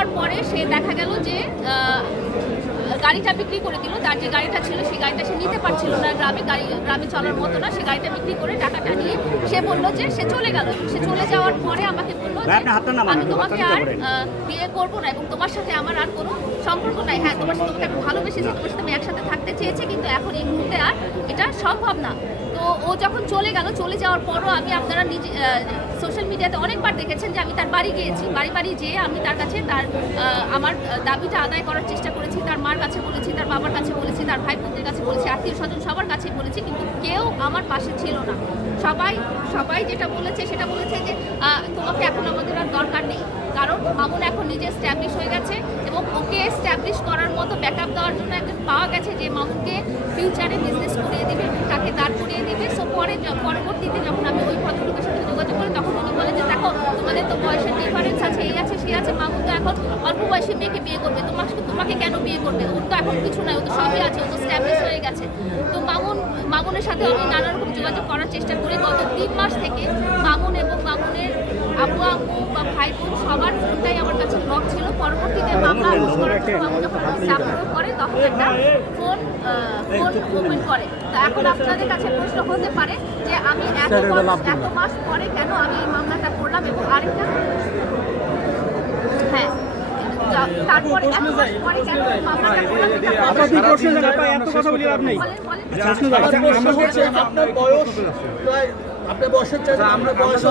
যাওয়ার পরে সে দেখা গেল যে গাড়িটা বিক্রি করে দিল। তার যে গাড়িটা ছিল সেই গাড়িটা সে নিতে পারছিল না গ্রামে গাড়ি গ্রামে চলার মতো না। সে গাড়িটা বিক্রি করে টাকাটা নিয়ে সে বলল যে সে চলে গেল। সে চলে যাওয়ার পরে আমাকে বলল আমি তোমাকে আর বিয়ে করব না এবং তোমার সাথে আমার আর কোনো সম্পর্ক নাই। হ্যাঁ তোমার সাথে তোমাকে আমি ভালোবেসেছি তোমার সাথে আমি একসাথে থাকতে চেয়েছি কিন্তু এখন এই মুহূর্তে আর এটা সম্ভব না। তো ও যখন চলে গেল চলে যাওয়ার পরও আমি আপনারা নিজে সোশ্যাল মিডিয়াতে অনেকবার দেখেছেন যে আমি তার বাড়ি গিয়েছি। বাড়ি বাড়ি যেয়ে আমি তার কাছে তার আমার দাবিটা আদায় করার চেষ্টা করেছি তার মার কাছে বলেছি তার বাবার কাছে বলেছি তার ভাই বোনদের কাছে বলেছি আত্মীয় স্বজন সবার কাছে বলেছি কিন্তু কেউ আমার পাশে ছিল না। সবাই সবাই যেটা বলেছে সেটা বলেছে যে তোমাকে এখন আমাদের আর দরকার নেই। কারণ মামুন নিজে স্ট্যাবলিশ হয়ে গেছে এবং ওকে স্ট্যাবলিশ করার মতো ব্যাকআপ দেওয়ার জন্য একজন পাওয়া গেছে যে মামুনকে ফিউচারে বিজনেস করিয়ে দেবে, তাকে দাঁড় করিয়ে দেবে। সো পরে পরবর্তীতে যখন আমি ওই ভদ্রলোকের সাথে যোগাযোগ করি, তখন উনি বলে যে, দেখো, তোমাদের তো বয়সের ডিফারেন্স আছে, এই আছে, সেই আছে, মামুন তো এখন অল্প বয়সী মেয়েকে বিয়ে করবে। তোমাকে তোমাকে কেন বিয়ে করবে? ওর তো এখন কিছু নাই, ও তো সবই আছে, ও তো স্ট্যাবলিশ হয়ে গেছে। তো মামুন, মামুনের সাথে আমি নানা রকম যোগাযোগ করার চেষ্টা করি। গত তিন মাস থেকে মামুন এবং মামুনের আবু আম্মু বা ভাই বোন সবার ফোনটাই আমার করে তখন একটা ফোন ফোন ওপেন করে। তো এখন আপনাদের কাছে প্রশ্ন হতে পারে যে আমি এত মাস- এত মাস পরে কেন আমি এই মামলাটা করলাম এবং আরেকটা? হ্যাঁ। তারপর এত মাস পরে কেন আমি মামলাটা করলাম এটা প্রশ্ন জানেন এত কথা বলি লাভ নেই। বলেন বলেন। প্রশ্ন জানেন আমার প্রশ্ন হচ্ছে আপনার বয়স প্রায় আপনার বয়সের বয়স।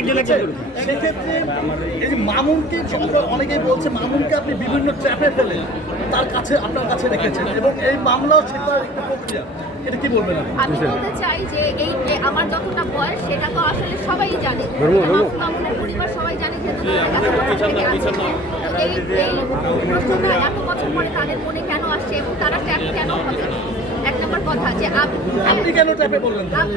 একজন একজন সেক্ষেত্রে এই যে মামুনকে অনেকেই বলছে মামুনকে আপনি বিভিন্ন ট্র্যাপে ফেলে তার কাছে আপনার কাছে রেখেছেন এবং এই মামলাও সেটার একটা প্রক্রিয়া। এটা কি বলবেন আমি বলতে চাই যে এই আমার যতটা বয়স সেটা তো আসলে সবাই জানে। মামুন মামুনের পরিবার সবাই জানে যেহেতু তারা এত বছর থেকে আছে। এই এই প্রশ্নটা এত বছর পরে তাদের মনে কেন আসছে এবং তারা ট্যাপ কেন হবে? এক নম্বর কথা যে আপনি কেন ট্র্যাপে বললেন? আমি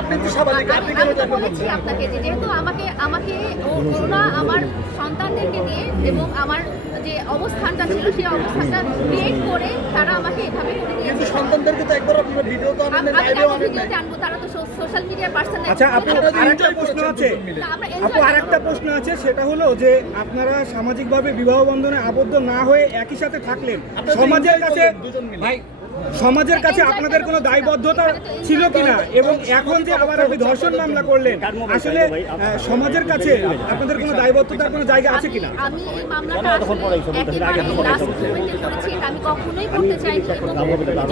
আপনি তো স্বাভাবিক, আপনি কেন ট্র্যাপে বলেছি বলছেন? আপনাকে যে যেহেতু আমাকে আমাকে ও- ওরা আমার সন্তানদেরকে নিয়ে এবং আমার যে অবস্থানটা ছিল সেই অবস্থানটা ক্রিয়েট করে তারা আমাকে এভাবে করে দিয়েছে। সন্তানদেরকে তো একবার আপনার ভিডিও তো আনেন লাইভেও আনেন তারা তো সোশ্যাল মিডিয়ার পার্সন আচ্ছা আপু আপনারা যে আরেকটা প্রশ্ন আছে। আপু আরেকটা প্রশ্ন আছে সেটা হলো যে আপনারা সামাজিকভাবে বিবাহ বন্ধনে আবদ্ধ না হয়ে একই সাথে থাকলেন। সমাজের কাছে দুজন মিলে। ভাই সমাজের কাছে আপনাদের কোনো দায়বদ্ধতা ছিল কিনা? এবং এখন যে আবার আপনি ধর্ষণ মামলা করলেন আসলে সমাজের কাছে আপনাদের কোনো দায়বদ্ধতার কোনো জায়গা আছে কিনা? আমি- আমি এই মামলাটা কখনোই করতে চাইনি।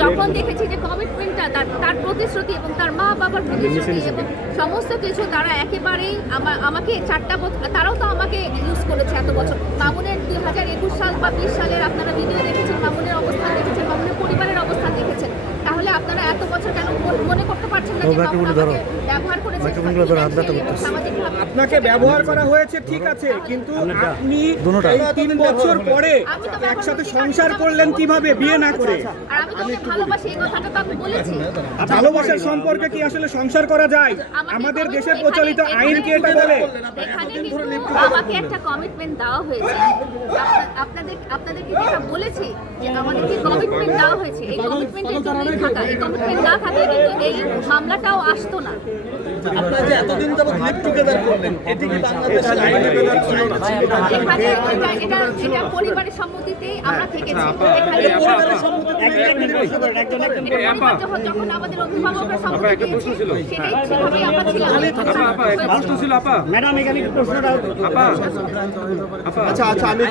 যখন দেখেছি যে কমিটমেন্টটা তার তার প্রতিশ্রুতি এবং তার মা বাবার প্রতিশ্রুতি এবং সমস্ত কিছু তারা একেবারেই আমা- আমাকে চারটা বছর তারাও তো আমাকে ইউজ করেছে এত বছর। মামুনের দুই হাজার একুশ সাল বা বিশ সালের আপনারা ভিডিও দেখেছেন মামুনের অবস্থান দেখেছেন মামুনের পরিবারের অবস্থান দেখেছেন তাহলে আপনারা এত বছর কেন মনে- করতে পারছেন না যে মামুন আমাকে ব্যবহার করেছে আপনাকে ব্যবহার করা হয়েছে ঠিক আছে কিন্তু আপনি তিন বছর পরে একসাথে সংসার করলেন কীভাবে বিয়ে না করে? ভালোবাসার সম্পর্কে কি আসলে সংসার করা যায়? আমাদের দেশের প্রচলিত আইন কি এটা বলে? আমাকে একটা কমিটমেন্ট দেওয়া হয়েছে। আপনাদের আপনাদেরকে যেটা বলেছি? যে আমাদেরকে কমিটমেন্ট দেওয়া হয়েছে। এই কমিটমেন্টের জন্যই থাকা এই কমিটমেন্ট না থাকলে কিন্তু এই মামলাটাও আসতো না। আপনারা যে এতদিন যাবত লিভ টুগেদার করলেন এটি কি বাংলাদেশের আইনে এখানে এটা এটা এটা পরিবারের সম্মতিতেই আমরা থেকেছি। এখানে পরিবারের সম্মতিতে একজন একজন একজন একজন একজন এটা পরিবার। যখন যখন আমাদের অভিভাবকরা সম্মতি দিয়েছে সেটাই সেভাবেই আমরা ছিলাম। ছিল আপা? ম্যাডাম এখানে একটু প্রশ্নটা আপা? আচ্ছা আচ্ছা আমি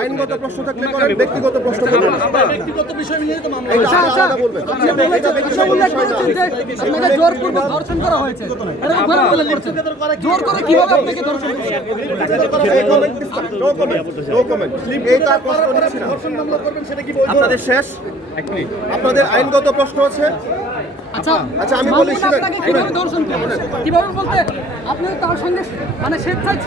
আইনগত প্রশ্ন থাকলে করেন ব্যক্তিগত প্রশ্ন করবেন ব্যক্তিগত বিষয় নিয়ে তো মামলা আপনাকে জোরপূর্বক ধর্ষণ করা হয়েছে। এটা আপনারা বলে জোর করে কীভাবে আপনাকে ধর্ষণ আপনাদের শেষ? আপনাদের আইনগত প্রশ্ন আছে? আচ্ছা আচ্ছা, আমি বলি, আপনাকে কীভাবে ধর্ষণ করবে কীভাবে বলতে আপনি তার সঙ্গে মানে স্বেচ্ছায়